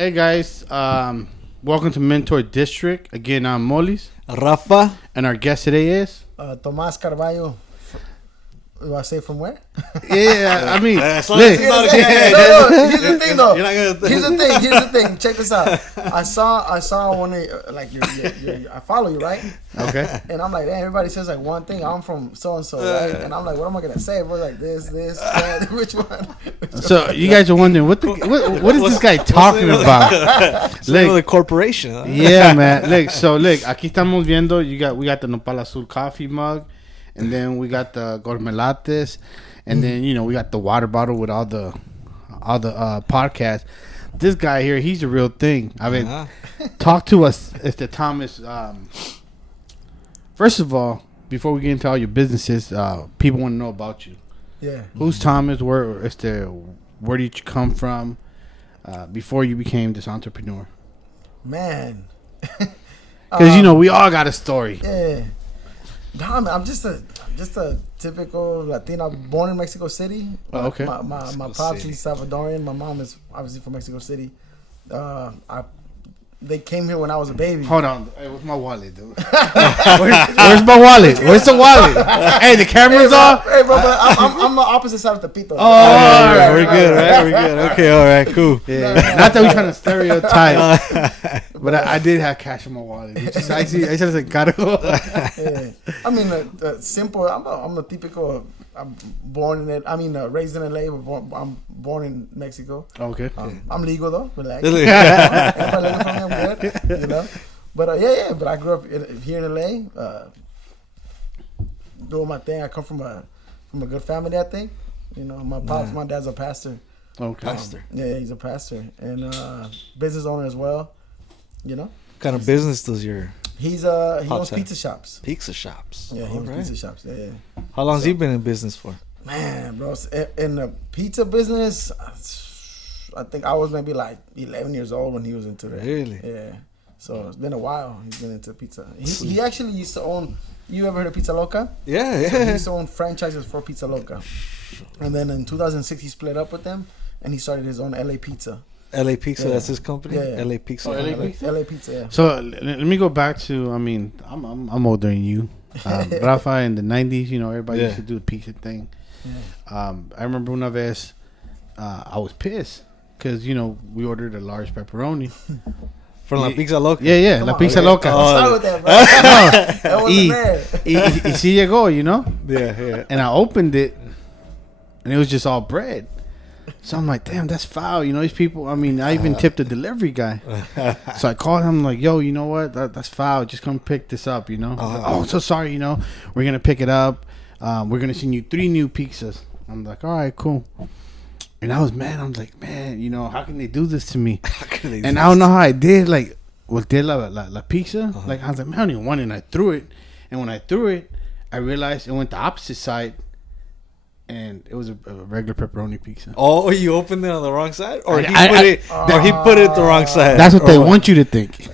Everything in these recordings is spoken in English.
Hey guys, welcome to Mentour District. Again, I'm Molis. Rafa. And our guest today is? Tomás Carvalho. Do I say from where? Yeah, I mean, here's the thing though. Here's the thing. Check this out. I saw one of like I follow you, right? Okay. And I'm like, damn, everybody says like one thing. I'm from so and so, right? And I'm like, what am I gonna say? We're like this, that, which one? So you guys are wondering what is this guy talking about? It's the corporation. Huh? Yeah, man. Look, aquí estamos viendo. We got the Nopal Azul coffee mug. And then we got the Gourmeletas, and then we got the water bottle with all the podcasts. This guy here, he's the real thing. I mean, talk to us, Mr. Thomas. First of all, before we get into all your businesses, people want to know about you. Yeah. Who's Thomas? Where did you come from? Before you became this entrepreneur? Man. Because we all got a story. Yeah. I'm just a typical Latino born in Mexico City. Oh, okay. My pops is Salvadorian. My mom is obviously from Mexico City. They came here when I was a baby. Hold on. Hey, where's my wallet, dude? Where's my wallet? Where's the wallet? Hey, the camera's off? Hey, bro, but I'm the opposite side of the pito. Oh, all right. We're good, right? We're good. Okay, all right, cool. Yeah. Not that we're trying to stereotype, but I did have cash in my wallet. I just like, gotta go. Yeah. I mean, simple. I'm a typical. I'm born in it. I mean, raised in LA. I'm born in Mexico. Okay. I'm legal though. Relax. If I learn from him, good. But yeah. But I grew up here in LA. Doing my thing. I come from a good family. I think. My dad's a pastor. Okay. Pastor. Yeah, he's a pastor and business owner as well. What kind of business does your? He owns pizza shops. Pizza shops. Yeah, he owns pizza shops. Yeah. How long has he been in business for? Man, bro, in the pizza business, I think I was maybe like 11 years old when he was into it. Really? Yeah. So it's been a while. He's been into pizza. He actually used to own. You ever heard of Pizza Loca? Yeah. So he used to own franchises for Pizza Loca, and then in 2006 he split up with them, and he started his own LA Pizza. LA Pizza, that's his company. Yeah. LA Pizza. LA Pizza. Yeah. So let me go back to. I mean, I'm older than you. Rafa in the 90s, everybody used to do the pizza thing. Yeah. I remember una vez, I was pissed because we ordered a large pepperoni. From La Pizza Loca. Yeah, La Pizza Loca. Start with that, bro. That wasn't there. Y sí llegó, Yeah. And I opened it, and it was just all bread. So I'm like, damn, that's foul. These people, I mean, I even tipped the delivery guy. So I called him like, yo, you know what? That's foul. Just come pick this up, Like, oh, so sorry, we're going to pick it up. We're going to send you 3 new pizzas. I'm like, all right, cool. And I was mad. I was like, man, how can they do this to me? And I don't know how I did. Like, did la pizza. Like, I was like, man, I don't even want it. And I threw it. And when I threw it, I realized it went the opposite side. And it was a regular pepperoni pizza. Oh, you opened it on the wrong side, or he put it the wrong side. That's what they want you to think.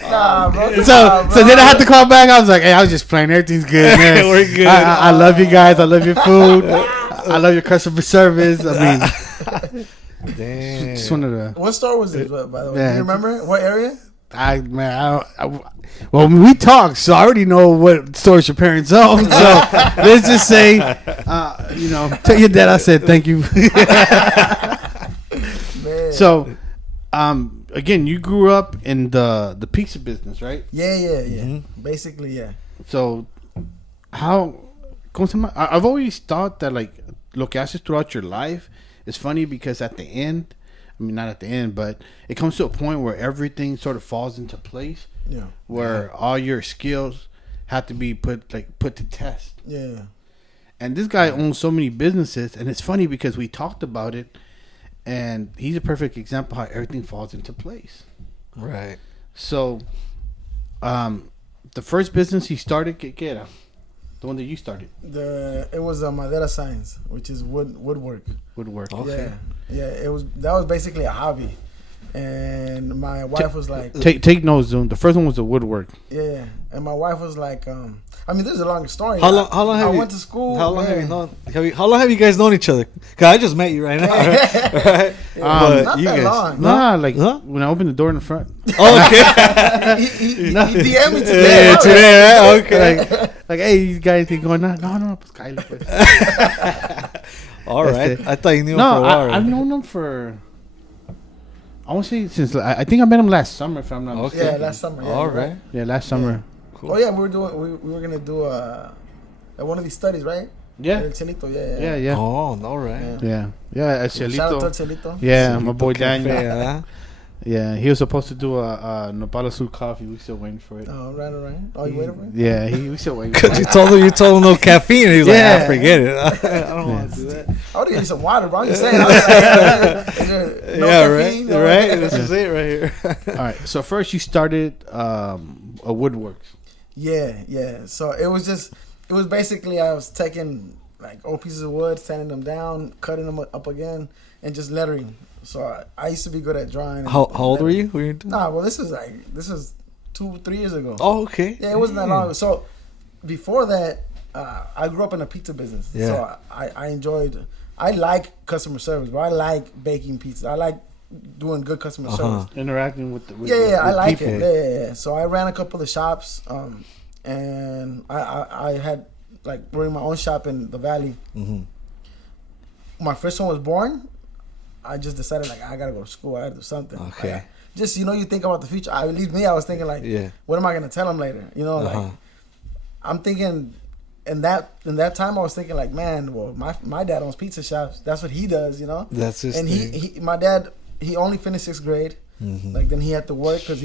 Nah, bro. So then I had to call back. I was like, hey, I was just playing. Everything's good, man. We're good. I love you guys. I love your food. I love your customer service. I mean, damn. Just wanted to. What store was it, by the way? Yeah. Do you remember what area? Well, we talked, so I already know what stores your parents own. So let's just say, tell your dad I said thank you. Man. So, again, you grew up in the pizza business, right? Yeah. Mm-hmm. Basically, yeah. So, I've always thought that like lo que haces throughout your life is funny because at the end, I mean, not at the end, but it comes to a point where everything sort of falls into place. Yeah. Where all your skills have to be put to test. Yeah. And this guy owns so many businesses, and it's funny because we talked about it, and he's a perfect example how everything falls into place. Right. So, the first business he started, ¿qué era? The one that you started. It was madera signs, which is woodwork. Woodwork. Okay. Yeah. That was basically a hobby, and my wife was like, take notes, Zoom. The first one was the woodwork. Yeah, and my wife was like, I mean, this is a long story. How long have I you went to school. How long have you known? How long have you guys known each other? Cause I just met you right now. Right? Yeah. But not you that guys, long. Nah, like Huh? when I opened the door in the front. Okay. He DM'd me today. Yeah, today, right? Okay. Like, hey, you guys anything going on? No, pues Kylie, pues. All right. Este, I thought you knew him No, for a while. I've known him for. I want to say since I think I met him last summer, if I'm not Okay. mistaken. Yeah, last summer. Yeah, All you're right. Yeah, last summer. Cool. Oh yeah, we were gonna do one of these studies, right? Yeah. El Chelito, Yeah. Oh, all right. Yeah. Yeah, Shout out to Chelito. Chelito. Yeah, my boy Cafe, Daniel. huh? Yeah, he was supposed to do a Nopal Azul coffee. We still waiting for it. Oh, right, all right. Oh, you waiting for it? Yeah, we still waiting for Because it. you told him no caffeine. And he was like, Yeah. forget it. I don't want to do that. I would give you some water, bro. I'm just saying. No Yeah, caffeine, right. no- Right. This is it right here. All right, so first you started a woodworks. Yeah. So it was basically I was taking like old pieces of wood, sanding them down, cutting them up again, and just lettering. So I used to be good at drawing. How old were you? Were you doing? Nah, well, this is 2-3 years ago. Oh, okay. Yeah, it wasn't that long. So before that, I grew up in a pizza business. Yeah. So I like customer service, but I like baking pizza. I like doing good customer service. Interacting with Yeah, I like people. it. Yeah. So I ran a couple of shops, and I had like running my own shop in the valley. Mm-hmm. My first one was born. I just decided like I gotta go to school. I gotta do something. Okay. Like, just you think about the future. At least me, I was thinking like, Yeah. what am I gonna tell him later? Like I'm thinking. In that time, I was thinking like, man, well, my dad owns pizza shops. That's what he does, That's his and thing. my dad, he only finished 6th grade. Mm-hmm. Like then he had to work because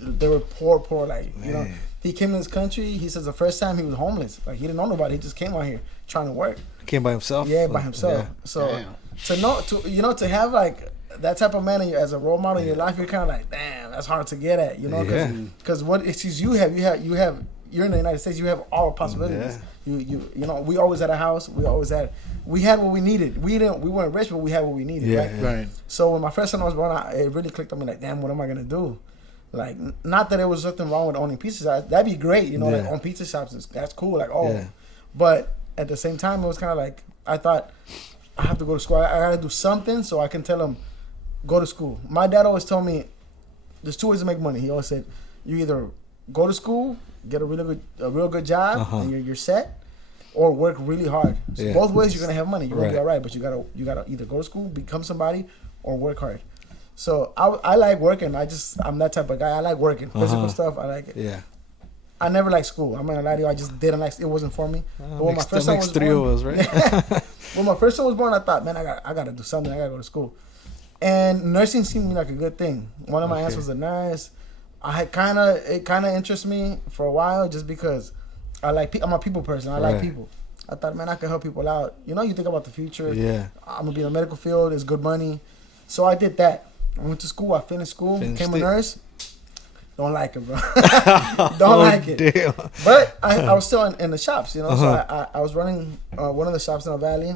they were poor, like Man. He came in this country. He says the first time he was homeless. Like he didn't know nobody. He just came out here trying to work. Came by himself? Yeah, by himself. Yeah. So Damn. to have like that type of man as a role model in your life, you're kind of like, damn, that's hard to get at, Yeah. Because what issues you have, you're in the United States, you have all the possibilities. Yeah. We always had a house. We had what we needed. We weren't rich, but we had what we needed. Yeah, right? yeah. Right. So when my first son was born, it really clicked on me like, damn, what am I gonna do? Like, not that there was nothing wrong with owning pizza shops. That'd be great, like Yeah. own pizza shops. That's cool. Like, Yeah. but at the same time, it was kind of like I thought I have to go to school. I gotta do something so I can tell him go to school. My dad always told me there's 2 ways to make money. He always said you either go to school, get a real good job, and you're set, or work really hard. So Yeah. both ways you're gonna have money. You're gonna be Right. all right, but you gotta either go to school, become somebody, or work hard. So I like working. I'm that type of guy. I like working. Physical stuff. I like it. Yeah. I never liked school. I'm not gonna lie to you. I just didn't like it. Wasn't for me. But when my That first son makes was 3 born, of us, right? when my first son was born, I thought, man, I gotta do something. I gotta go to school. And nursing seemed like a good thing. One of my aunts was a nurse. It kind of interests me for a while just because I'm a people person. I like Right. people. I thought, man, I could help people out. You think about the future. Yeah. I'm gonna be in the medical field. It's good money. So I did that. I went to school. I finished school. Became a nurse. Don't like it, bro. Don't like it. Damn. But I was still in the shops, So I was running one of the shops in the valley,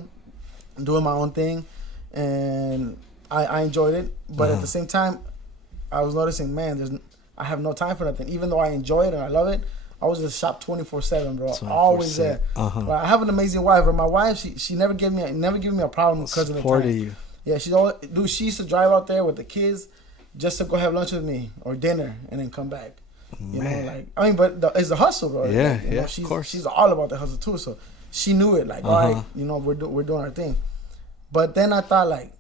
doing my own thing, and I enjoyed it. But at the same time, I was noticing, man, I have no time for nothing. Even though I enjoy it and I love it, I was in the shop 24/7, bro. Always there. But I have an amazing wife. But my wife, she never gave me a problem because of the time. You. Yeah, she used to drive out there with the kids just to go have lunch with me or dinner and then come back. But it's a hustle, bro. Yeah, She's, of course. She's all about the hustle too. So she knew it. Like, all right, we're doing our thing. But then I thought like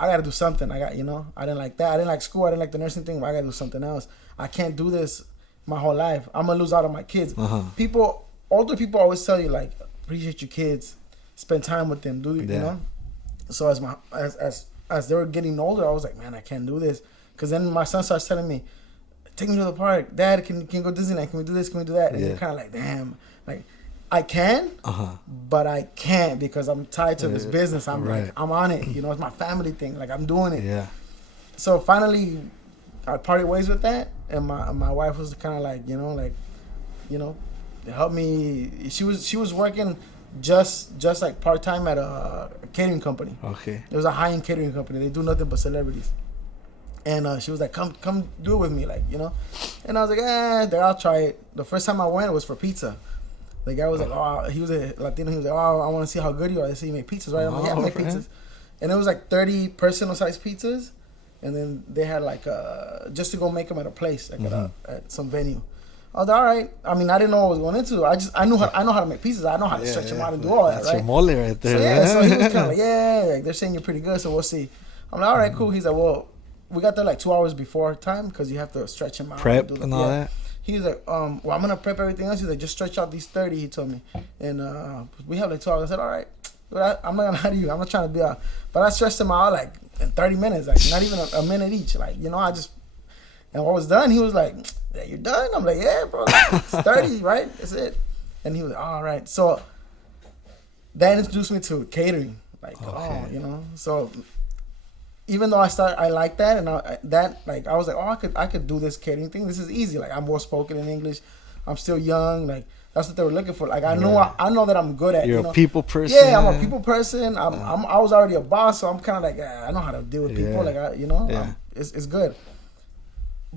I gotta do something. I didn't like that. I didn't like school. I didn't like the nursing thing. But I gotta do something else. I can't do this my whole life. I'm gonna lose out on my kids. Older people always tell you like appreciate your kids, spend time with them. So as they were getting older, I was like, man, I can't do this. Because then my son starts telling me, take me to the park. Dad, can go Disneyland? Can we do this? Can we do that? And you're kind of like, damn. Like, I can, but I can't because I'm tied to this business. I'm like, I'm on it. It's my family thing. Like, I'm doing it. Yeah. So finally, I parted ways with that. And my wife was kind of like, help me. She was working just like part time at a catering company. Okay. It was a high end catering company. They do nothing but celebrities. And she was like, come do it with me, And I was like, then I'll try it. The first time I went, it was for pizza. The guy was like, he was a Latino. He was like, I want to see how good you are. They say you make pizzas, right? I'm like, yeah, I make pizzas. and it was like 30 personal size pizzas, and then they had like just to go make them at a place, like at some venue. I was like, all right. I mean, I didn't know what I was going into. I know how to make pizzas. I know how to stretch them out and do all that. That's your mole right there. So, yeah, so he was kind of like, like, they're saying you're pretty good, so we'll see. I'm like, all right, cool. He's like, well, we got there like 2 hours before time because you have to stretch them out. Prep and all that. He was like, well, I'm gonna prep everything else. He's like, just stretch out these 30. He told me, and we have like 2 hours. I said, all right. But I'm not gonna lie to you. I'm not trying to be out, but I stretched them out like in 30 minutes, like not even a minute each. Like, you know, and when I was done, he was like, yeah, you're done? I'm like, yeah, bro, it's 30, right? That's it. And he was like, all right. So that introduced me to catering. Like, you know. So even though I like that, and I was like, I could do this catering thing. This is easy. Like, I'm more spoken in English. I'm still young. Like, that's what they were looking for. Like, I know that I'm good at. You're a people person. Yeah, I'm a people person. I was already a boss, so I'm kind of like, I know how to deal with people. Like, it's good.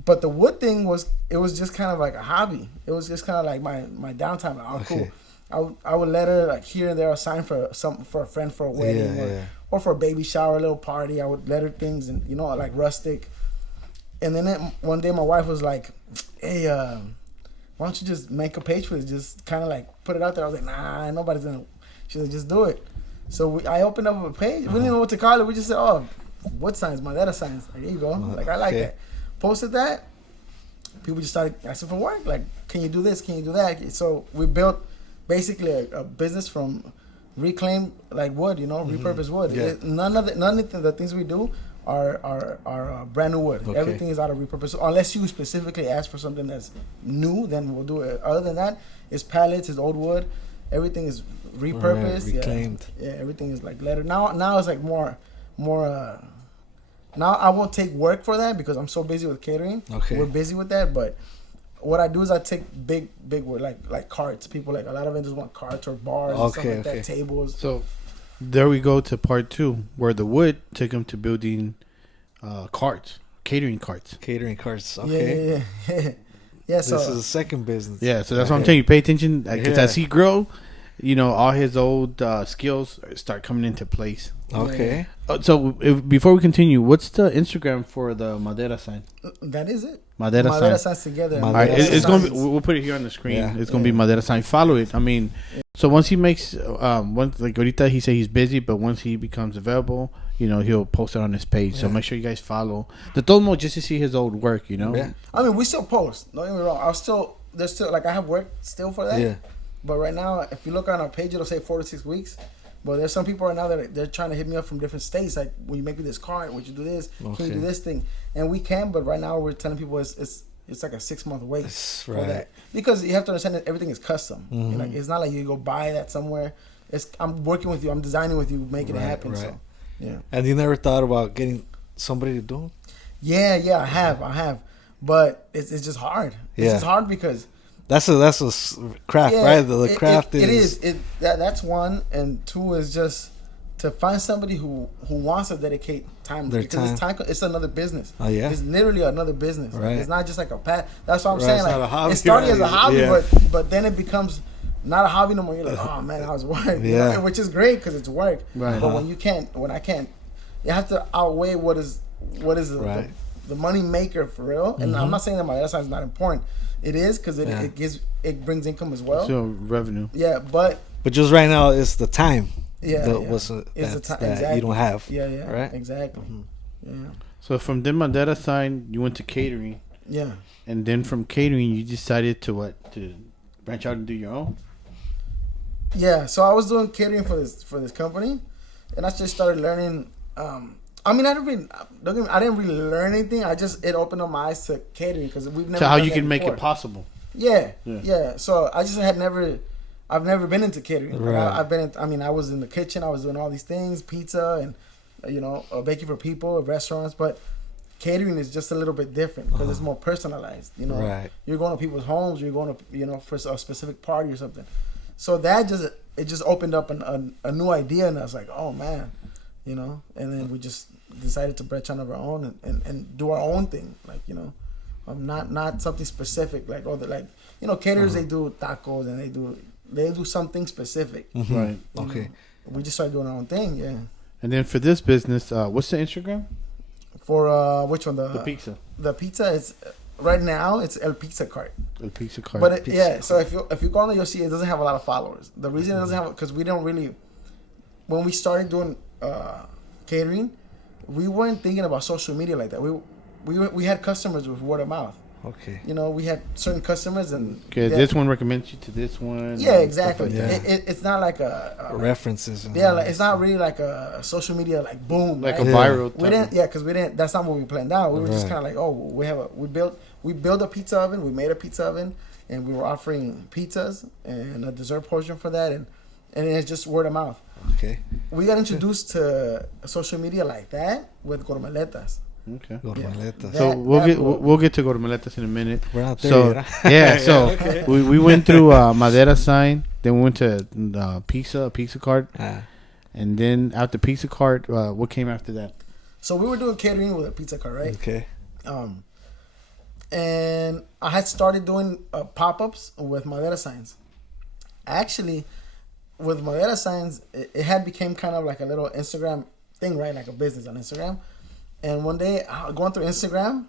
But the wood thing was just kind of like a hobby. It was just kind of like my downtime. Like, cool. I would let her like here and there assign for a friend for a wedding or for a baby shower, a little party. I would let her things and like rustic. And then one day my wife was like, hey, why don't you just make a page for this? Just kind of like put it out there. I was like, nah, nobody's gonna. She's like, just do it. So I opened up a page. We didn't know what to call it. We just said, wood signs, Madera signs. Like, there you go. Like, I like that. Posted that. People just started asking for work. Like, can you do this? Can you do that? So we built basically a business from reclaimed like wood, repurposed wood. Yeah. None of the things we do are brand new wood. Okay. Everything is out of repurposed. Unless you specifically ask for something that's new, then we'll do it. Other than that, it's pallets, it's old wood. Everything is repurposed. Right, reclaimed. Yeah, everything is like leather. Now it's like more. Now I won't take work for that because I'm so busy with catering. Okay. We're busy with that, but what I do is I take big wood, like carts. People like a lot of vendors want carts or bars and stuff like that, tables. So there we go to part 2, where the wood took them to building carts, catering carts. Catering carts. Okay. Yeah. So this is the second business. Yeah, so that's what I'm telling you. Pay attention, because as he grow, all his old skills start coming into place. Okay. So before we continue, what's the Instagram for the Madera sign? That is it. Madera signs together. All right, it's gonna be. We'll put it here on the screen. Yeah. It's gonna be Madera sign. Follow it. I mean, so once he makes, once like ahorita he said he's busy, but once he becomes available, he'll post it on his page. So make sure you guys follow the Tomo just to see his old work. Yeah. I mean, we still post. Don't get me wrong. There's still like I have work still for that. Yeah. But right now, if you look on our page, it'll say 4 to 6 weeks. But there's some people right now that they're trying to hit me up from different states. Like, will you make me this card? Would you do this? Can you do this thing? And we can, but right now we're telling people it's like a 6-month wait for that. Because you have to understand that everything is custom. Mm-hmm. Like, it's not like you go buy that somewhere. I'm working with you. I'm designing with you, making it happen. Right. So, yeah. And you never thought about getting somebody to do them? Yeah, I have. But it's just hard. It's just hard because... That's a craft, right? The craft is... That's one. And 2 is just to find somebody who wants to dedicate time. It's another business. Oh, yeah? It's literally another business. Right. It's not just like a path. That's what I'm saying. It's not a hobby, it started as a hobby, yeah. but then it becomes not a hobby no more. You're like, oh, man, I was work. Yeah. Which is great because it's work. Right. But when I can't, you have to outweigh what is the money maker for real. And I'm not saying that my other side is not important. It is because it brings income as well. So revenue. Yeah, but just right now it's the time. Yeah, it's the time that you don't have. Yeah, right. Exactly. Mm-hmm. Yeah. So from the Madera sign, you went to catering. Yeah. And then from catering, you decided to branch out and do your own. Yeah. So I was doing catering for this company, and I just started learning. I mean, I didn't really learn anything. It opened up my eyes to catering because we've never. So how you can before. make it possible? Yeah. So I just I've never been into catering. Right. I was in the kitchen. I was doing all these things, pizza and baking for people, restaurants. But catering is just a little bit different because it's more personalized. Right. You're going to people's homes. You're going to for a specific party or something. So that just opened up a new idea, and I was like, oh man. And then we just decided to branch out of our own and do our own thing, not something specific caterers they do tacos and they do something specific. Mm-hmm. Right. Okay. We just started doing our own thing. Yeah. And then for this business, what's the Instagram? For which one? The pizza. The pizza is right now. It's El Pizza Cart. El Pizza Cart. But so if you go on there, you'll see it doesn't have a lot of followers. The reason it doesn't have because we don't really. When we started doing catering, we weren't thinking about social media like that. We had customers with word of mouth. Okay. You know, we had certain customers and... Okay, this one recommends you to this one. Yeah, exactly. Like it's not like a references. Yeah, like, it's not really like a social media, like, boom. Like right? a viral. We didn't, because we didn't, that's not what we planned out. We were just kind of like, we built a pizza oven, we made a pizza oven, and we were offering pizzas and a dessert portion for that, and it's just word of mouth. Okay. We got introduced to social media like that with Gourmeletas. Okay. Gourmeletas. So we'll get to Gourmeletas in a minute. We're not there yet. Yeah, so okay. we went through Madera sign, then we went to pizza cart, and then after pizza cart, what came after that? So we were doing catering with a pizza cart, right? Okay. And I had started doing pop-ups with Madera signs. Actually, with Madera signs, it had became kind of like a little Instagram thing, right? Like a business on Instagram. And one day, going through Instagram,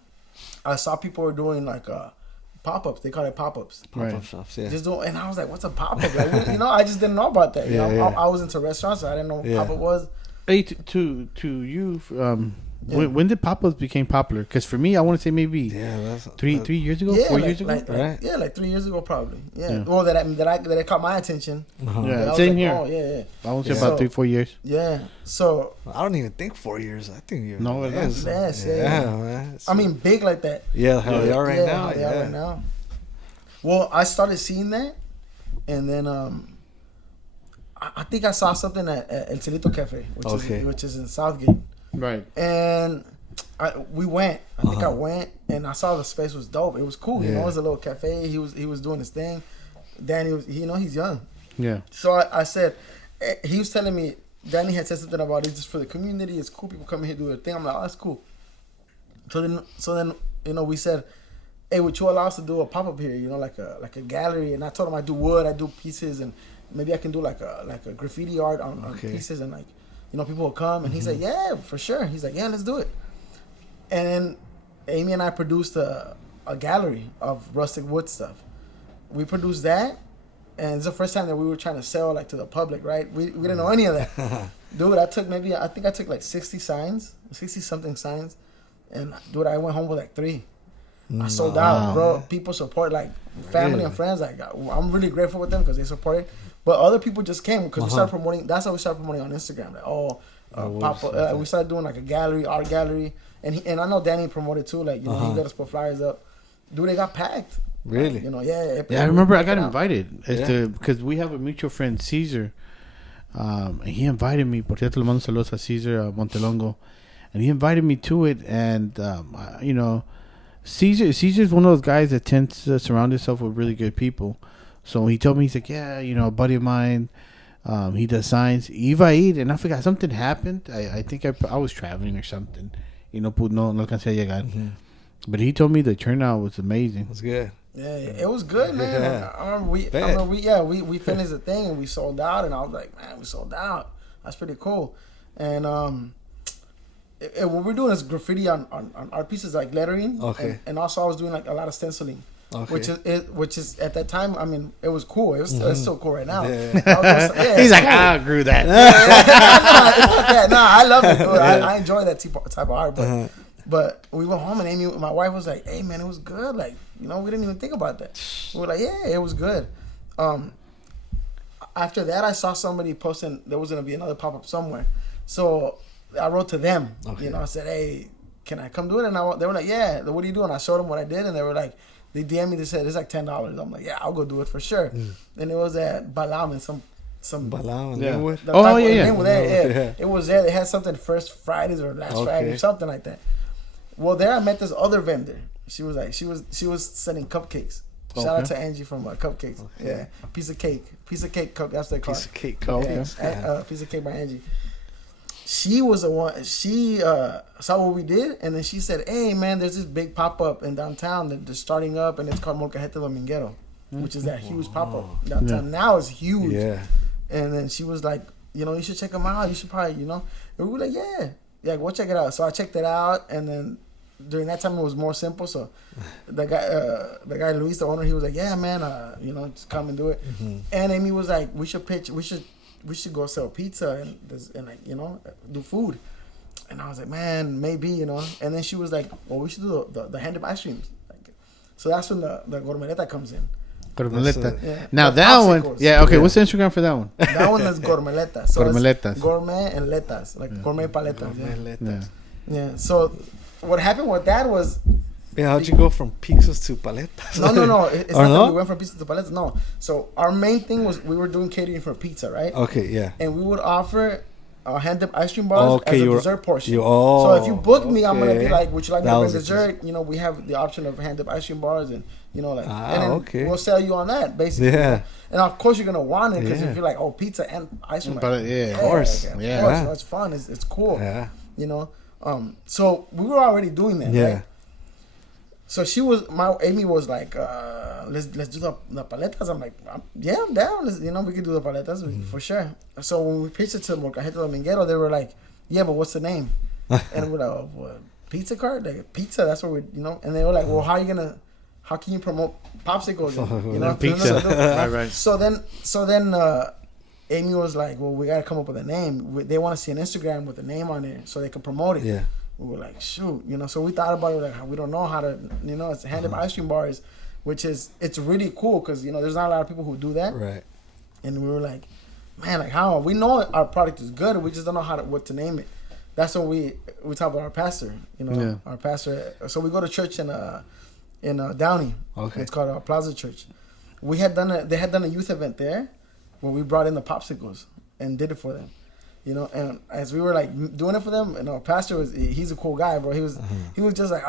I saw people were doing like pop-ups. They call it pop-ups. Pop-up shops, yeah. And I was like, what's a pop-up? Like, I just didn't know about that. I was into restaurants, so I didn't know what pop-up was. Hey, to you, when did pop-ups became popular? Because for me, I want to say maybe three years ago, 4 years ago, right? Yeah, like 3 years ago, probably. Yeah. Well, that caught my attention. Yeah, same here. Oh, yeah. I want to say about 3-4 years. Yeah. So I don't even think 4 years. I think you're less. Yeah, man. I mean, big like that. Yeah, how they are right now. Yeah, right now. Well, I started seeing that, and then I think I saw something at El Celito Cafe, which is in Southgate. Right. And we went. I think I went, and I saw the space was dope. It was cool. You know, it was a little cafe. He was doing his thing. Danny was, he's young. Yeah. So I said, he was telling me, Danny had said something about it's just for the community. It's cool. People come here do their thing. I'm like, oh, that's cool. So then, we said, hey, would you allow us to do a pop up here? Like a gallery. And I told him I do wood, I do pieces, and maybe I can do like a graffiti art on pieces, and like. People will come, and he said, yeah, for sure. He's like, yeah, let's do it. And then Amy and I produced a gallery of rustic wood stuff. We produced that, and it's the first time that we were trying to sell like to the public, right? We didn't know any of that. Dude, I think I took like 60-something signs, and dude, I went home with like 3. I sold out, bro. People support, like family and friends. Like, I'm really grateful with them because they supported. But other people just came because we started promoting. That's how we started promoting on Instagram. Like, we started doing like a gallery, art gallery, and I know Danny promoted too. Like, he let us put flyers up. Dude, they got packed. Really? Yeah. I remember I got invited because we have a mutual friend, Seizures. And he invited me. Por cierto, le mando saludos a Seizures Montelongo, and he invited me to it. And Seizures is one of those guys that tends to surround himself with really good people. So he told me, he's like, yeah, a buddy of mine, he does signs. Iba a ir, and I forgot, something happened. I think I was traveling or something. No alcancé a llegar. Mm-hmm. But he told me the turnout was amazing. It was good. Yeah, it was good, man. Yeah. I remember we finished the thing and we sold out, and I was like, man, we sold out. That's pretty cool. And what we're doing is graffiti on our pieces, like lettering. Okay. And also I was doing like a lot of stenciling. Okay. Which is at that time, I mean, it was cool. It's still cool right now. Yeah. He's like, cool. I agree that. No, I love it, dude. I enjoy that type of art. But we went home, and Amy, my wife, was like, hey, man, it was good. Like, we didn't even think about that. We were like, yeah, it was good. After that, I saw somebody posting there was going to be another pop-up somewhere. So I wrote to them. Okay. I said, hey, can I come do it? And they were like, yeah, what are you doing? I showed them what I did, and they were like, they DM'd me, they said, it's like $10. I'm like, yeah, I'll go do it for sure. And it was at Balam and some Balam. Yeah. It was there. They had something first Fridays or last Friday or something like that. Well, there I met this other vendor. She was like, she was selling cupcakes. Shout out to Angie from Cupcakes. Okay. Yeah, piece of cake cup. That's what they call it. Piece of cake cup. Piece of cake by Angie. She was the one. She saw what we did, and then she said, "Hey, man, there's this big pop up in downtown that they're starting up, and it's called Molcajete Dominguero, which is that huge pop up downtown. Now it's huge." Yeah. And then she was like, you should check them out. You should probably, and we were like, yeah, go check it out. So I checked it out, and then during that time it was more simple. So the guy Luis, the owner, he was like, yeah, man, just come and do it. Mm-hmm. And Amy was like, we should go sell pizza and like, do food. And I was like, man, maybe, And then she was like, well, we should do the hand-up ice creams. So that's when the Gourmeleta comes in. Gourmeleta. Yeah. Now The that one, popsicles. yeah, okay. What's the Instagram for that one? That one is Gourmeletas. So Gourmeletas. it's gourmet and letas, like gourmet paletas. Yeah. Yeah. So what happened with that was, how'd you go from pizzas to paletas? no. It's not no? that we went from pizza to paletas. No. So our main thing was we were doing catering for pizza, right? Okay, yeah. And we would offer hand-up ice cream bars as a dessert portion. So if you book me, I'm gonna be like, would you like me to That bring was dessert? We have the option of hand-up ice cream bars, and and then okay. we'll sell you on that basically. Yeah. And of course you're gonna want it because if you're like, oh, pizza and ice cream, But of course. of Yeah. course, it's fun, it's cool. Yeah. So we were already doing that. Yeah. Right? So Amy was like, let's do the paletas. I'm like, yeah, I'm down. We can do the paletas for sure. So when we pitched it to Molcajete Dominguero, they were like, yeah, but what's the name? And we're like, oh, what, pizza cart? Like, pizza, that's what and they were like, well, how can you promote popsicles? And, pizza. Right. So then Amy was like, well, we got to come up with a name. They want to see an Instagram with a name on it so they can promote it. Yeah. We were like, shoot, so we thought about it, like, we don't know how to, it's hand-up ice cream bars, which it's really cool because, there's not a lot of people who do that. Right. And we were like, man, like how? We know our product is good, we just don't know what to name it. That's when we talk about our pastor, our pastor. So we go to church in Downey. Okay. It's called our Plaza Church. They had done a youth event there where we brought in the popsicles and did it for them. And as we were like doing it for them, and our pastor he's a cool guy, bro. He was just like,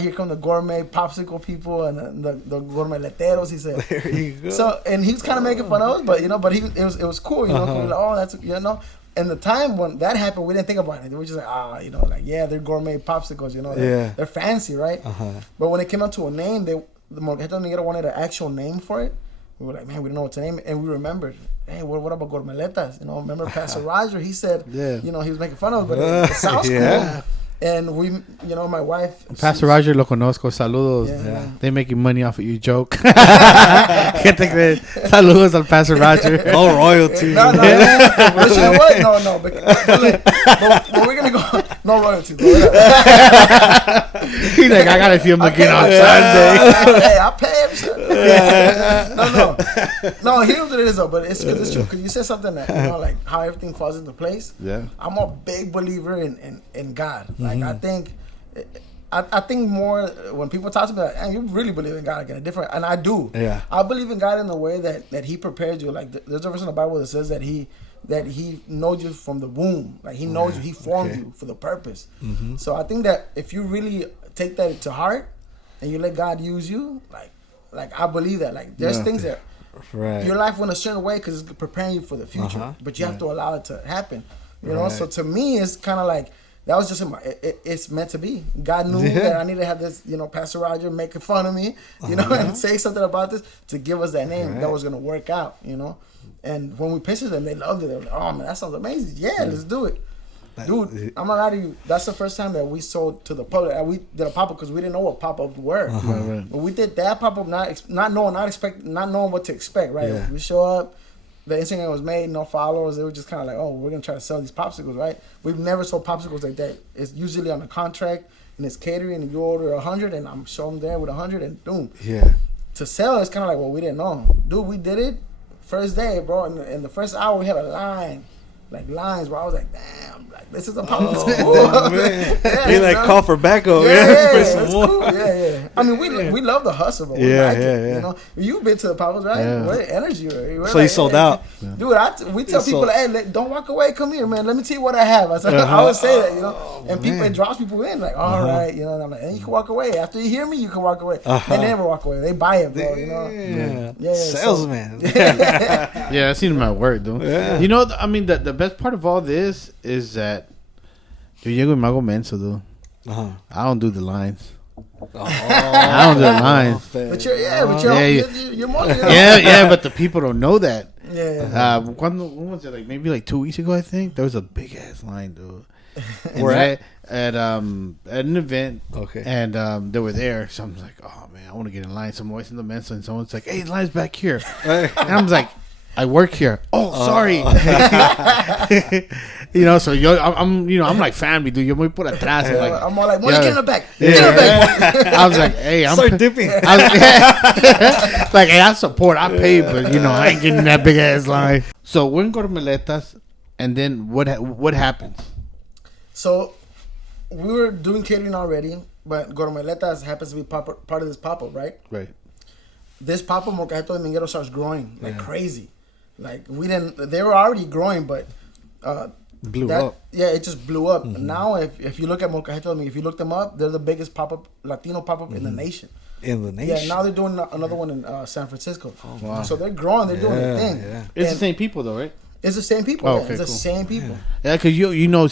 here come the gourmet popsicle people and the gourmeleteros, he said. There you go. So, and he was kind of making fun of us, but it was cool, 'cause we were like, oh, that's And the time when that happened, we didn't think about it. We were just like, they're gourmet popsicles, they're fancy, right? But when it came out to a name, the Molcajete Dominguero wanted an actual name for it. We were like, man, we don't know what to name it. And we remembered, hey, what about Gourmeletas? Remember Pastor Roger? He said, he was making fun of us, but it sounds cool. And we, my wife. Pastor Roger, lo conozco. Saludos. Yeah. They making money off of your joke. Saludos al Pastor Roger. No royalty. No. But you know what? No. But we're going to go. No royalty. He's like, I got to see him again on Sunday. Hey, I pay him. No, he knows what it is, though. But it's because it's true. Because you said something that, like how everything falls into place. Yeah. I'm a big believer in God. Like, I think more when people talk to me, like, you really believe in God, like, different, and I do. Yeah. I believe in God in the way that He prepares you. Like, there's a verse in the Bible that says that He knows you from the womb. Like, He knows you. He formed you for the purpose. So I think that if you really take that to heart and you let God use you, like I believe that. Like, there's things that your life went a certain way because it's preparing you for the future, but you have to allow it to happen. So to me, it's kind of like, that was just it's meant to be. God knew that I needed to have this, Pastor Roger making fun of me, and say something about this to give us that name that was going to work out, And when we pitched them, they loved it. They were like, oh, man, that sounds amazing. Yeah, let's do it. Dude, I'm not lie to you. That's the first time that we sold to the public. We did a pop-up because we didn't know what pop-ups were. But we did that pop-up not knowing what to expect, right? Yeah. We show up. The Instagram was made, no followers. They were just kind of like, oh, we're going to try to sell these popsicles, right? We've never sold popsicles like that. It's usually on a contract, and it's catering, and you order 100, and I'm showing them there with 100, and boom. Yeah. To sell, it's kind of like, well, we didn't know. Dude, we did it. First day, bro. In the first hour, we had a line. Like, lines, bro. I was like, damn. Like, this is a popsicle. Oh, man. He like call for backup. Yeah, it's cool. Yeah. I mean, we love the hustle, but we like it. You've been to the poppers, right? Yeah. What energy, right? So you sold out. Dude, we tell people, hey, don't walk away. Come here, man. Let me tell you what I have. I would say that, and people, it draws people in. Like, all right, and I'm like, and you can walk away. After you hear me, you can walk away. They never walk away. They buy it, bro. Yeah. Salesman. Yeah, I've seen him at work, dude. Yeah. I mean, the best part of all this is that yo llego y me hago menso, dude. I don't do the lines. I don't do the lines. But you're more. Yeah, but the people don't know that. Yeah. When was it? Like maybe like 2 weeks ago, I think. There was a big ass line, dude. Where at an event. Okay. And they were there. So I'm like, oh man, I want to get in line. So I'm always in the men's, and someone's like, hey, the line's back here. And I'm like, I work here. Oh, sorry. So I'm like family, dude. Yo me por atrás. I'm all like, get in the back. Get in the back. I was like, hey, start dipping. Like, hey, I support. I pay, but I ain't getting that big ass line. So we're in Gourmeletas, and then what happens? So we were doing catering already, but Gourmeletas happens to be part of this pop-up, right? Right. This pop-up Molcajete Dominguero starts growing like crazy. Like they were already growing, but blew up. Yeah, it just blew up. Now, if you look at Molcajete Dominguero, if you look them up, they're the biggest Latino pop-up in the nation. Yeah, now they're doing another one in San Francisco. Oh, wow. So they're growing, they're doing their thing. Yeah. It's the same people though, right? It's the same people. Oh, okay, it's the same people. Yeah, because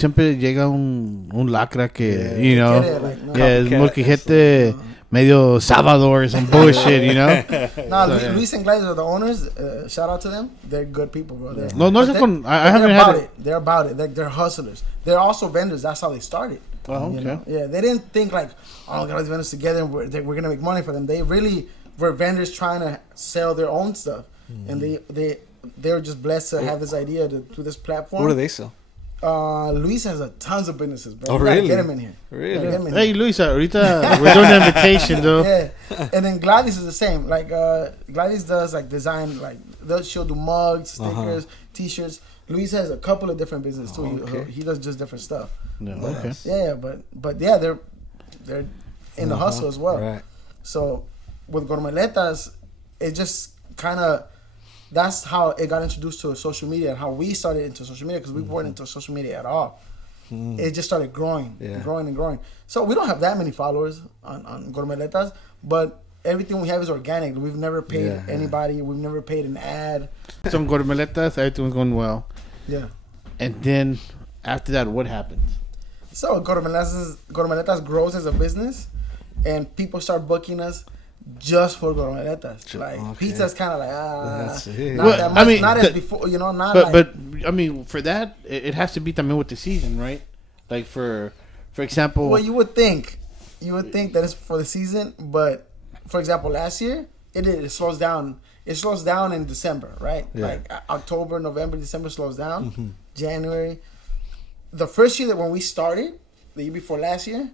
siempre llega un lacra que, es Molcajete medio Salvador or some bullshit, Luis and Gladys are the owners. Shout out to them. They're good people, bro. I haven't had it. They're about it. They're hustlers. They're also vendors. That's how they started. Oh, okay. Yeah, they didn't think like, oh, get all these vendors together and we're going to make money for them. They really were vendors trying to sell their own stuff. And they were just blessed to have this idea to do this platform. What do they sell? Luis has tons of businesses, bro. Oh, really? Get him in here. Really? Hey, Luis, ahorita we're doing the invitation, though. Yeah. And then Gladys is the same. Like, Gladys does, like, design, like, she'll do mugs, stickers, T-shirts. Luis has a couple of different businesses, too. Okay. He does just different stuff. No, but, okay. Yeah, but they're in the hustle as well. Right. So, with Gourmeletas, it just kind of... That's how it got introduced to social media and how we started into social media because we weren't into social media at all. It just started growing and growing and growing. So we don't have that many followers on Gourmeletas, but everything we have is organic. We've never paid anybody. We've never paid an ad. So on Gourmeletas, everything's going well. Yeah. And then after that, what happened? So Gourmeletas grows as a business and people start booking us just for Gourmeletas. Like pizza's kind of like not that much, not as before, but I mean for that it has to be también with the season, right? Like for example, well, you would think that it's for the season, but for example, last year it slows down. It slows down in December, right? Yeah. Like October, November, December slows down. January. The first year that when we started, the year before last year,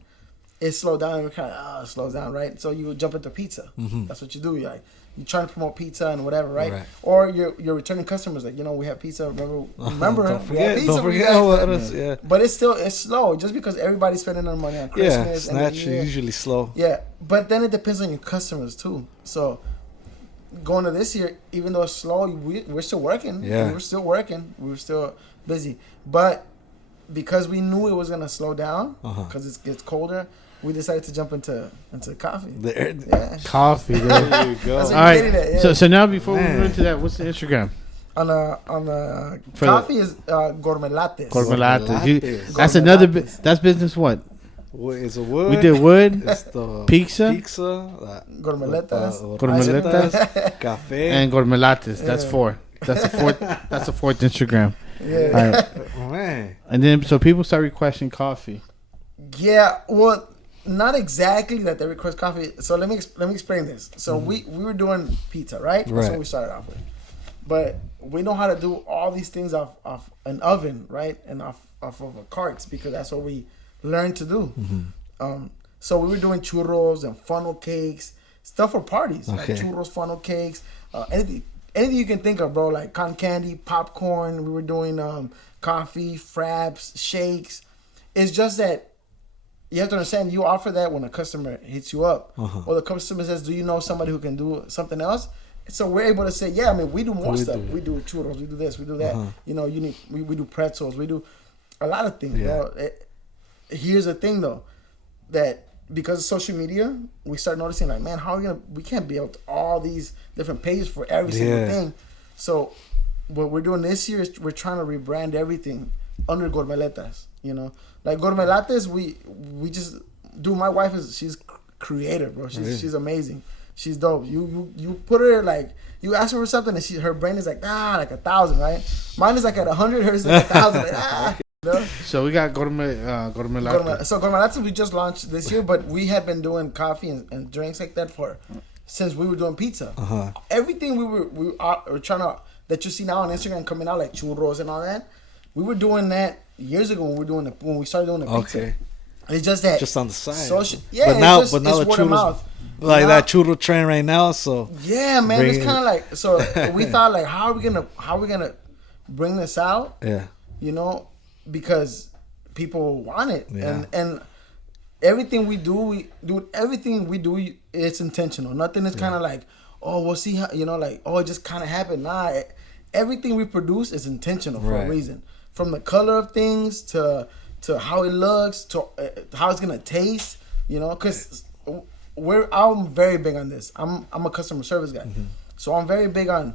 it slowed down and we're kind of, slows down, right? So you jump into pizza. That's what you do. You're trying to promote pizza and whatever, right? Or you're returning customers. Like, we have pizza. Remember don't forget, pizza. Don't forget. Yeah. But it's slow just because everybody's spending their money on Christmas. Yeah, it's usually slow. Yeah, but then it depends on your customers too. So going to this year, even though it's slow, we're still working. Yeah. We're still working. We're still busy. But because we knew it was going to slow down because it gets colder, we decided to jump into coffee. Coffee, there you go. All right. So now before we move into that, what's the Instagram? On the coffee is Gourmeletas. Gourmeletas. That's another. That's business. What? It's a wood. We did wood. It's the pizza. Gourmeletas. Cafe. And Gourmeletas. That's four. That's the fourth Instagram. Yeah. All right. Man. And then so people start requesting coffee. Yeah. Well, not exactly that they request coffee. So let me explain this. So we were doing pizza, right? That's what we started off with. But we know how to do all these things off an oven, right? And off of a carts because that's what we learned to do. So we were doing churros and funnel cakes, stuff for parties, like churros, funnel cakes, anything you can think of, bro. Like cotton candy, popcorn. We were doing coffee, fraps, shakes. It's just that you have to understand, you offer that when a customer hits you up. Or the customer says, do you know somebody who can do something else? So we're able to say, yeah, I mean, we do more stuff. We do churros, we do this, we do that. We do pretzels, we do a lot of things, bro. Here's the thing, though, that because of social media, we start noticing, like, man, we can't build all these different pages for every single thing. So what we're doing this year is we're trying to rebrand everything under Gourmeletas, Like Gourmeletas, we just do. My wife she's creative, bro. She's amazing. she's dope. You put her like you ask her for something and her brain is like like 1,000, right? Mine is like at 100, hers is like 1,000. Like, you know? So we got Gourmeletas. So Gourmeletas we just launched this year, but we have been doing coffee and drinks like that since we were doing pizza. Everything we were trying to that you see now on Instagram coming out like churros and all that. We were doing that years ago when we started doing the pizza. Okay. It's just that just on the side. Yeah, but now it's the churros like that churro trend right now. So yeah, man, it's kind of like so. We thought like, how are we gonna bring this out? Yeah, you know, because people want it, yeah. and everything we do, it's intentional. Nothing is kind of like, oh, we'll see how, you know, like, oh, it just kind of happened. Nah, everything we produce is intentional for a reason. From the color of things to how it looks to how it's gonna taste, you know, because I'm very big on this. I'm a customer service guy, so I'm very big on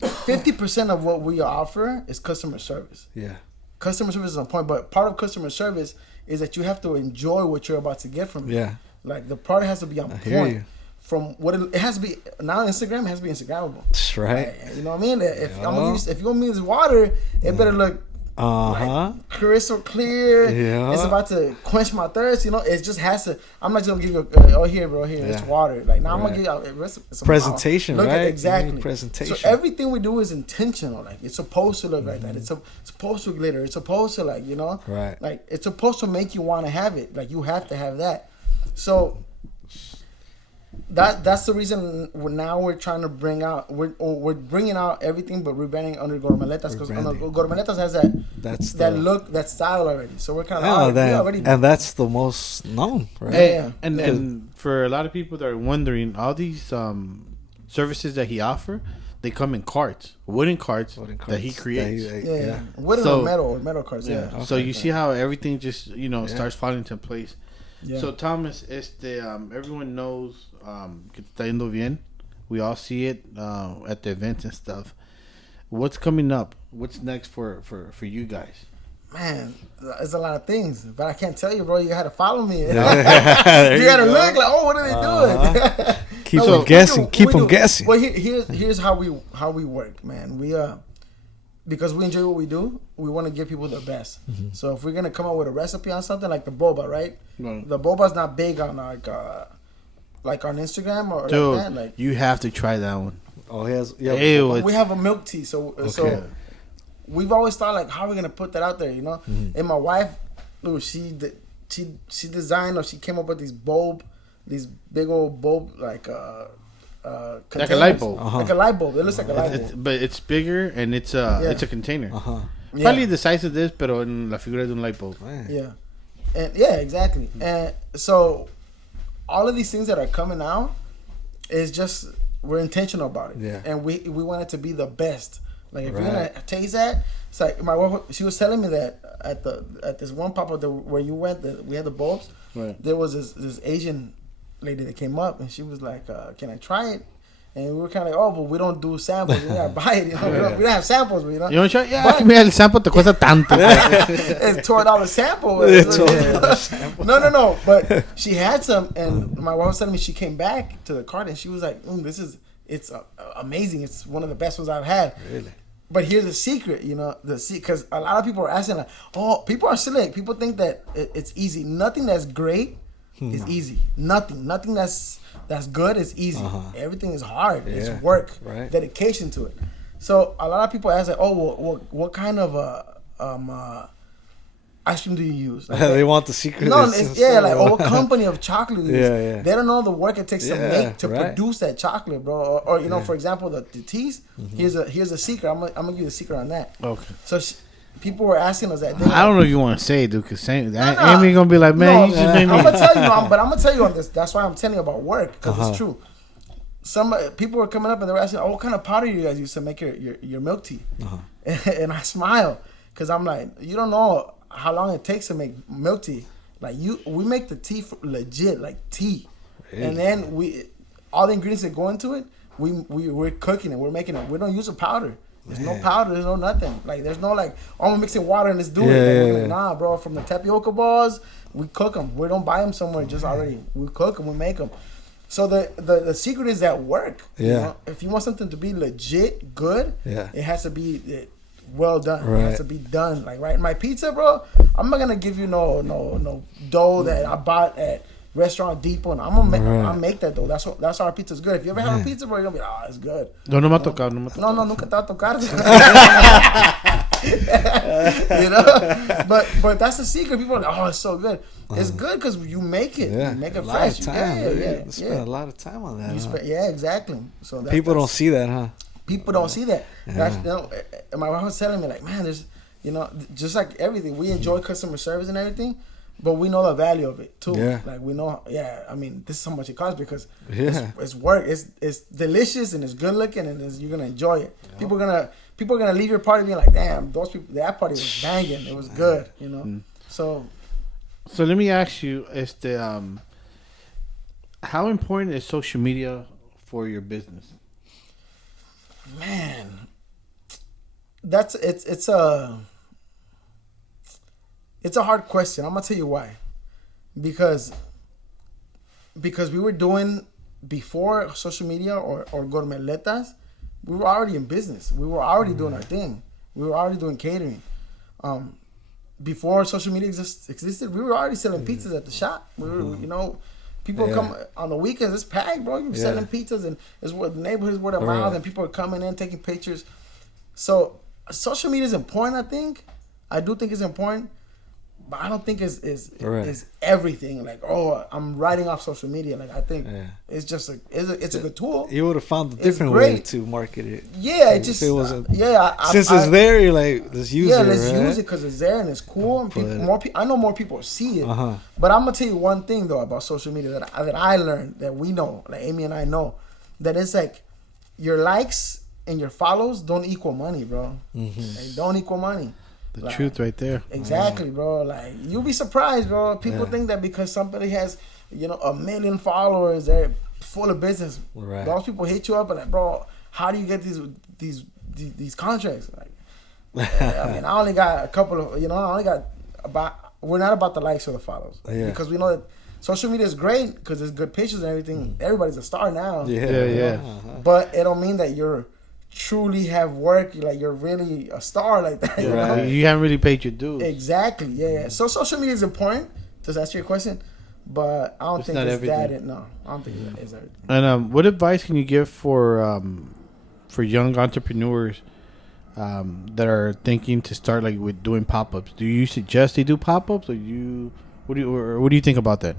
50% of what we offer is customer service. Yeah, customer service is on point, but part of customer service is that you have to enjoy what you're about to get from it. Yeah, like the product has to be on point. From what it has to be now, Instagram has to be Instagrammable. That's right. You know what I mean? If you're gonna use water, it better look like crystal clear. Yeah. It's about to quench my thirst. You know, it just has to. I'm not just gonna give you here, bro. Here, it's water. Like now, I'm gonna give you it's presentation. Look right? Exactly. Presentation. So everything we do is intentional. Like it's supposed to look like that. It's supposed to glitter. It's supposed to like right. Like it's supposed to make you want to have it. Like you have to have that. So. That's the reason we're trying to bring out we're bringing out everything but rebranding under Gourmeletas because Gourmeletas has that look, that style already. So we're kind of and that's the most known, right? Yeah. And for a lot of people that are wondering, all these services that he offers, they come in carts, wooden carts that he creates. Wooden or metal carts. Yeah. Okay, so you see how everything just starts falling into place. Yeah. So Thomas, everyone knows que te está yendo bien. We all see it at the events and stuff. What's coming up? What's next for you guys? Man, there's a lot of things, but I can't tell you, bro. You got to follow me. You got to look like, oh, what are they doing? Keep them guessing. Keep them guessing. Well, here's how we work, man. We because we enjoy what we do, we want to give people the best. Mm-hmm. So if we're gonna come up with a recipe on something like the boba, right? The boba's not big on like on Instagram or dude, like that. Like you have to try that one. Oh, he has. Yeah, we have a milk tea, so we've always thought like, how are we gonna put that out there, you know? Mm-hmm. And my wife, dude, she designed or she came up with these big old bulb like a light bulb. Like a light bulb. It looks like a light bulb. But it's bigger and it's a container. Probably the size of this, pero en la figura de un light bulb. Yeah. And exactly. And so all of these things that are coming out is just we're intentional about it. Yeah. And we want it to be the best. Like if you're gonna taste that, it's like my wife, she was telling me that at this one pop-up where you went, we had the bulbs. Right. There was this Asian lady that came up and she was like, "Can I try it?" And we were kind of like, "Oh, but we don't do samples. We gotta buy it. You know, we don't have samples. You know, you want to try? Yeah, mira, el sample te cuesta tanto. It's $12 sample. No. But she had some, and my wife was telling me she came back to the cart and she was like, "It's amazing. It's one of the best ones I've had." Really. But here's the secret, you know, because a lot of people are asking, like, "Oh, people are silly. People think that it's easy. Nothing that's great is easy. Nothing that's good is easy. Everything is hard. Yeah. It's work, dedication to it." So a lot of people ask, like, "Oh, well, what kind of ice cream do you use?" Like, they want the secret. No, what company of chocolate do you use? Yeah. They don't know the work it takes to produce that chocolate, bro. Or you know, for example, the teas. Here's a secret. I'm gonna give you the secret on that. Okay. So people were asking us that. I don't know if you want to say it, dude, because Amy gonna be like, "Man, you just made me." I'm gonna tell you, but I'm gonna tell you on this. That's why I'm telling you about work, because it's true. Some people were coming up and they were asking, "Oh, what kind of powder you guys use to make your milk tea?" And I smile because I'm like, "You don't know how long it takes to make milk tea. Like we make the tea legit, like tea, and then all the ingredients that go into it, we're cooking it. We're making it. We don't use a powder." There's no powder. There's no nothing. Like there's no like, "Oh, I'm mixing water and let's do it." Like, nah, bro. From the tapioca balls, we cook them. We don't buy them somewhere just already. We cook them. We make them. So the secret is that work. Yeah. You know? If you want something to be legit good, Yeah. it has to be well done. Right. It has to be done. Like, right, my pizza, bro, I'm not gonna give you no dough that I bought at Restaurant Depot. And I'll make that dough. That's how our pizza's good. If you ever have a pizza, bro, you're gonna be it's good. No me ha tocado, no me ha tocado. No, nunca te va a tocar. You know, but that's the secret. People are like, it's so good. It's good because you make it. Yeah. You make it a lot fresh. of time. Yeah. Spend a lot of time on that. Yeah, exactly. So People don't see that, huh? People don't see that. Yeah. You know, my wife was telling me, like, man, there's, you know, just like everything, we enjoy customer service and everything, but we know the value of it too. Yeah. Like, we know, I mean, this is how much it costs because Yeah. it's work. It's delicious and it's good looking and you're gonna enjoy it. Yeah. People are gonna leave your party being like, damn, those people, that party was banging. It was good, you know. So let me ask you, how important is social media for your business? Man, it's a hard question. I'm gonna tell you why. Because we were doing, before social media or Gourmeletas, we were already in business. We were already doing our thing. We were already doing catering. Before social media existed, we were already selling pizzas at the shop. We were, you know, people come on the weekends. It's packed, bro. You're selling pizzas, and it's what the neighborhood's word of mouth, and people are coming in taking pictures. So social media is important. I do think it's important, but I don't think is everything. Like, I'm writing off social media. Like, I think it's just it's a good tool. You would have found a different way to market it. Yeah, it just since it's there, you're like, let's use it. Yeah, let's use it because it's there and it's cool. And I know more people see it. But I'm gonna tell you one thing though about social media that I learned, that we know, like Amy and I know, that it's like your likes and your follows don't equal money, bro. They don't equal money. The truth right there. Exactly, bro. Like, you'll be surprised, bro. People think that because somebody has, you know, 1 million followers, they're full of business. Right. Those people hit you up and like, bro, how do you get these contracts? Like, I mean, I only got a couple of, you know, we're not about the likes or the follows. Because we know that social media is great because there's good pictures and everything. Everybody's a star now. Yeah. But it don't mean that you're truly have work, like you're really a star like that. You know? You haven't really paid your dues. Exactly. Yeah. So social media is important. Does that answer your question? But I don't think it's that. No, I don't think it's everything. And what advice can you give for young entrepreneurs that are thinking to start like with doing pop-ups? Do you suggest they do pop-ups, or what do you think about that?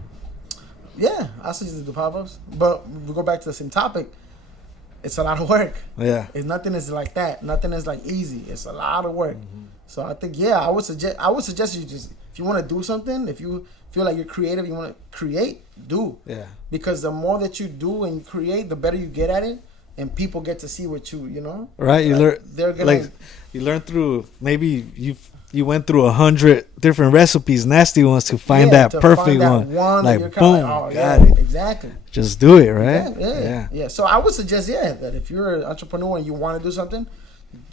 Yeah, I suggest they do pop-ups, but we go back to the same topic. It's a lot of work. Yeah. Nothing is like that. Nothing is like easy. It's a lot of work. So I think, I would suggest you just, if you want to do something, if you feel like you're creative, you want to create, do. Yeah. Because the more that you do and you create, the better you get at it, and people get to see what you know. Right. You learn. You learn through, maybe you went through 100 different recipes, nasty ones, to find that perfect one. Like, boom, got it. Exactly. Just do it, right? Yeah. So I would suggest, that if you're an entrepreneur and you want to do something,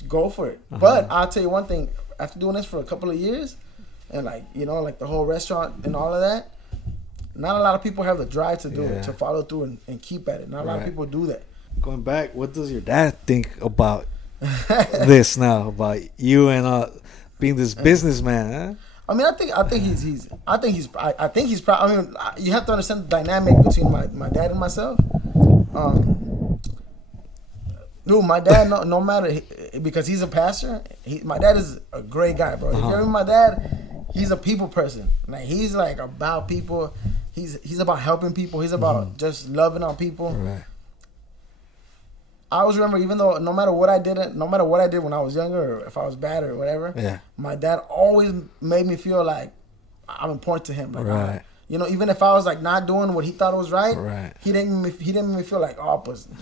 go for it. But I'll tell you one thing: after doing this for a couple of years, and like the whole restaurant and all of that, not a lot of people have the drive to do it, to follow through and keep at it. Not a lot of people do that. Going back, what does your dad think about this now? About you and being this businessman, huh? I mean, I think he's proud. I mean, you have to understand the dynamic between my dad and myself. Dude, my dad, no matter, because he's a pastor, my dad is a great guy, bro. If you ever meet my dad, he's a people person. Like, he's like about people. He's about helping people. He's about just loving on people. Right. I always remember, even though no matter what I did when I was younger, or if I was bad or whatever, my dad always made me feel like I'm important to him. Like, even if I was like not doing what he thought was right, he didn't make me feel like,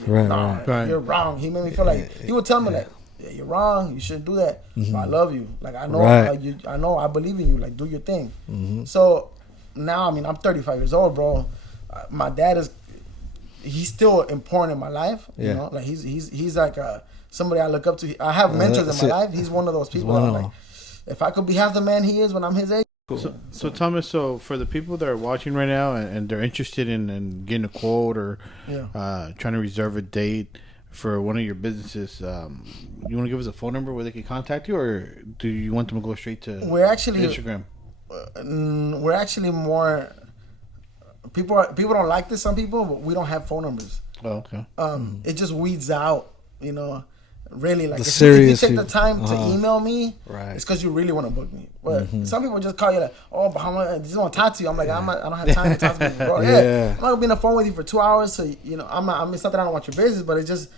you're wrong. He made me feel like, he would tell me like, you're wrong, you shouldn't do that. But I love you. Like, I know, I believe in you. Like, do your thing. So now, I mean, I'm 35 years old, bro. My dad he's still important in my life. You know, like he's like somebody I look up to. I have mentors in my life. He's one of those people. Like, if I could be half the man he is when I'm his age, Cool. So Thomas, so for the people that are watching right now and they're interested in getting a quote or trying to reserve a date for one of your businesses, you want to give us a phone number where they can contact you, or do you want them to go straight to Instagram? We're actually more people don't like this. Some people, but we don't have phone numbers. Oh, okay. It just weeds out, really, like if you take the time to email me, it's because you really want to book me. But some people just call you like, oh, but how much? I just want to talk to you. I'm like, I don't have time to talk to you, bro. I'm not gonna be on the phone with you for 2 hours. So I'm not. I mean, it's not that I don't want your business, but it's just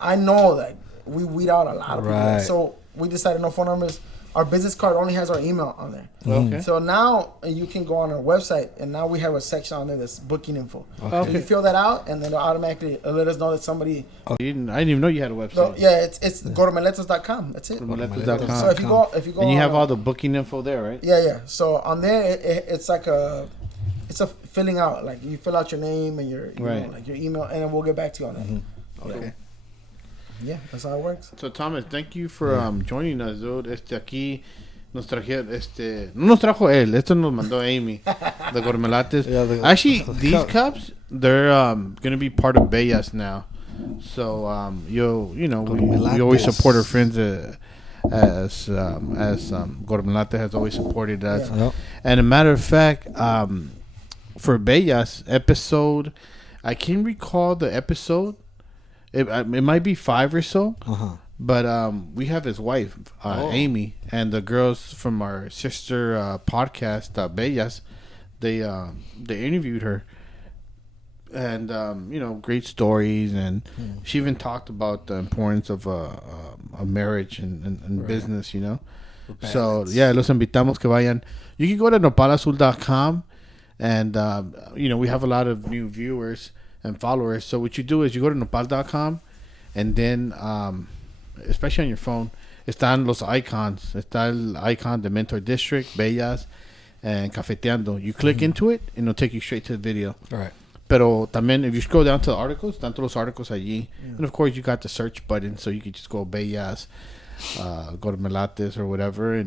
I know that we weed out a lot of people. So we decided no phone numbers. Our business card only has our email on there. Okay. So now you can go on our website, and now we have a section on there that's booking info. Okay. So you fill that out, and then it'll automatically let us know that somebody. I didn't even know you had a website. So, it's gourmeletas.com. That's it. Gourmeletas.com. So if you go, and you have all the booking info there, right? Yeah. So on there, it's like it's a filling out. Like you fill out your name and your like your email, and then we'll get back to you on that. Okay. Yeah, that's how it works. So Thomas, thank you for joining us, dude. Aquí nos trajeron, no nos trajo él, esto nos mandó Amy, the Gourmeletas. Actually, these cups, they're gonna be part of Bellas now. So we always support our friends as Gourmeleta has always supported us. Yeah. And a matter of fact, for Bellas episode, I can recall the episode. It might be 5 or so, but we have his wife, Amy, and the girls from our sister podcast, Bellas. They interviewed her, and great stories, and she even talked about the importance of a marriage and business, So los invitamos que vayan. You can go to nopalazul.com, and we have a lot of new viewers and followers. So what you do is you go to nopal.com, and then especially on your phone, están los icons. Está el icon de Mentour District, Bellas, and Cafeteando. You click into it, and it'll take you straight to the video. All right. Pero también, if you scroll down to the articles, están todos los articles allí. And of course, you got the search button, so you can just go Bellas, Gourmeletas, or whatever,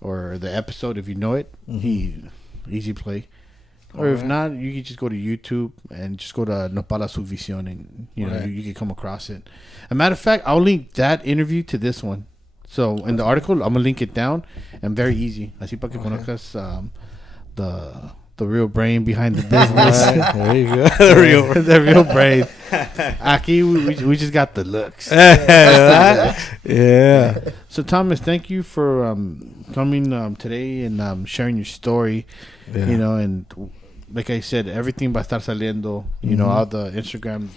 or the episode if you know it. Easy play. Or if not, you can just go to YouTube and just go to Nopala Subvision, and you can come across it. As a matter of fact, I'll link that interview to this one. So in the article, I'm gonna link it down, and very easy. Así para que conozcas the real brain behind the business. There you go. the real brain. Aquí we just got the looks. Yeah. So Thomas, thank you for coming today and sharing your story. Yeah. And like I said, everything va a estar saliendo. All the Instagram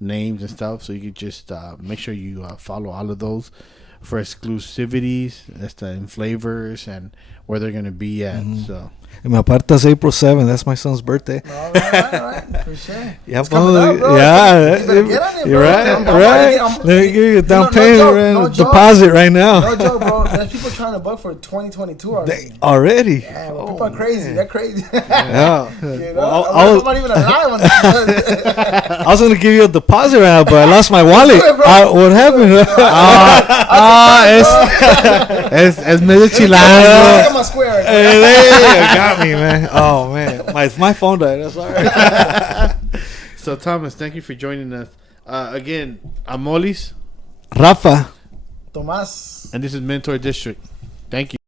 names and stuff. So you can just make sure you follow all of those for exclusivities, and flavors, and where they're going to be at. So. And my aparta's April 7th. That's my son's birthday. All right. For sure. Yeah, you're right. Let me give you a down payment deposit right now. No joke, bro. There's people trying to book for 2022 already. Yeah, people are crazy. Man. They're crazy. Yeah. I'm not even alive on that. I was going to give you a deposit right now, but I lost my wallet. What happened? Es medio chilango. Look at my square. Got me, man. Oh man, my phone died. That's all right. So Thomas, thank you for joining us again. I'm Molis, Rafa, Tomas, and this is Mentour District. Thank you.